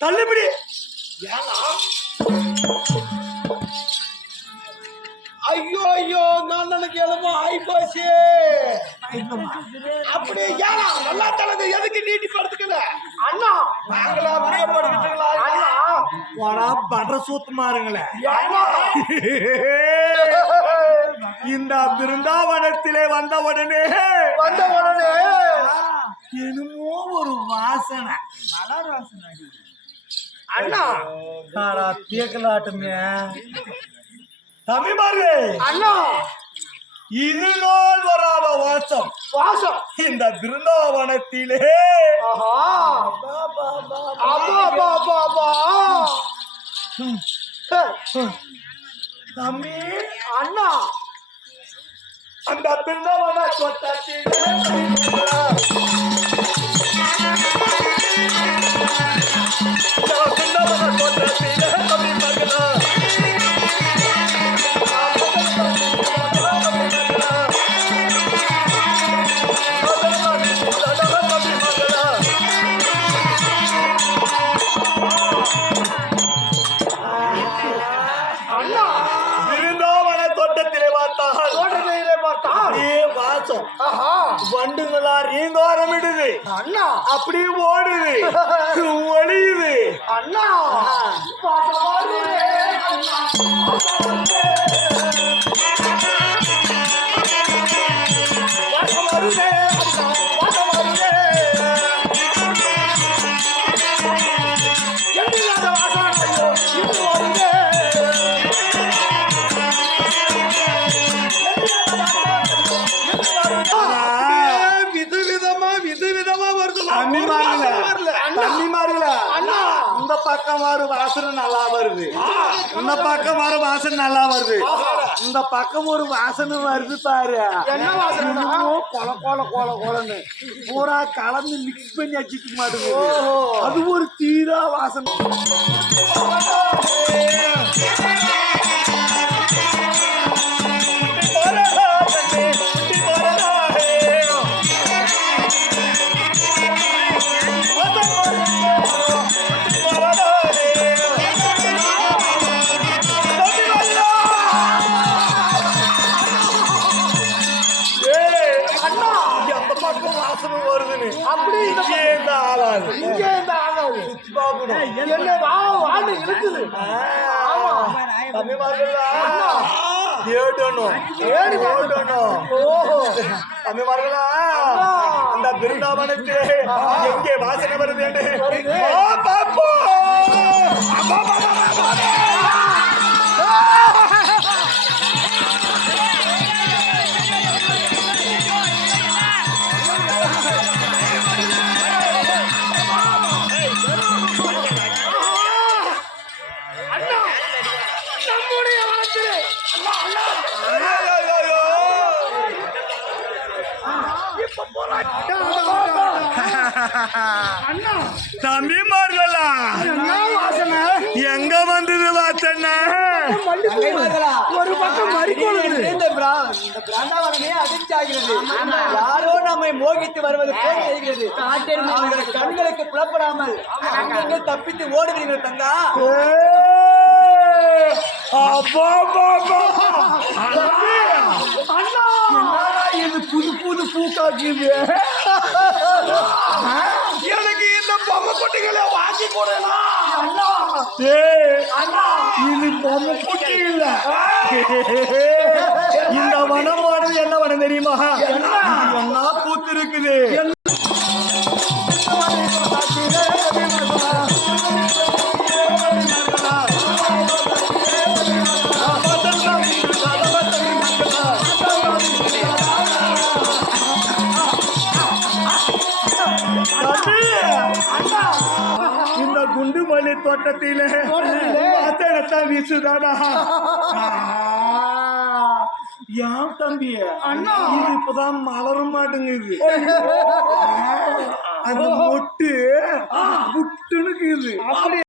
தள்ளுபடி ஐயோ ஐயோ நான் எனக்கு எதுவும் ஆயிப்போச்சு அப்படி ஏன்னா நல்லா தலது எதுக்கு நீட்டி படுத்துக்கல அண்ணா நாங்களா விளையாடுறீங்களா அண்ணா வாடா படுற சூத்து மாறுங்களே இந்த பிருந்தாவனத்திலே வந்தவுடனே என்னமோ ஒரு வாசனை மலர் வாசனை அண்ணா தேக்கலாட்டுமே தமிழ்மாரு அண்ணா இது நாள் வராத வாசம் வாசம் இந்த பிருந்தாவனத்திலே தம்பி அண்ணா அந்த பிருந்தாவன கொத்தத்திலே வண்டுங்களா ரீங்காரமிடுது அண்ணா அப்படி ஓடுது ஒளியுது அண்ணா இந்த பக்கம் வர வாசனை நல்லா வருது இந்த பக்கம் வர வாசனை நல்லா வருது இந்த பக்கம் ஒரு வாசனை வருது பாரு என்ன வாசனை கொல கொல கொல கொலன்னு பூரா கலந்து மிக்ஸ் பண்ணி வச்சுக்க மாட்டேங்குது அது ஒரு தீரா வாசனை அப்படி இங்கே இந்த ஆளாது என்ன வாடு இருக்குது தமிழ்மார்களா அந்த பிருந்தாவனத்திலே எங்கே வாசனை வருது என்று தம்பிமார்களா எங்க வந்தது வாசனை ஒரு பக்கம் யாரோ நம்மை மோகித்து வருவது போல் தெரிகிறது கண்களுக்கு புலப்படாமல் தப்பித்து ஓடுவீர்கள் தங்கா இது புது புது பூக்காக்கிது எனக்கு இந்த பொம்மை குட்டிகளை வாங்கி போடலாம் இது பொம்மை குட்டி இல்ல இந்த வனமானது என்ன வனம் தெரியுமா என்ன பூத்து இருக்குது குண்டுமல்லி தோட்டத்தில வாசனத்தான் வீசுதாடா ஏன் தம்பி அண்ணா இது இப்பதான் மலர மாட்டேங்குது அந்த மொட்டு புட்டுன்னு இருக்குது.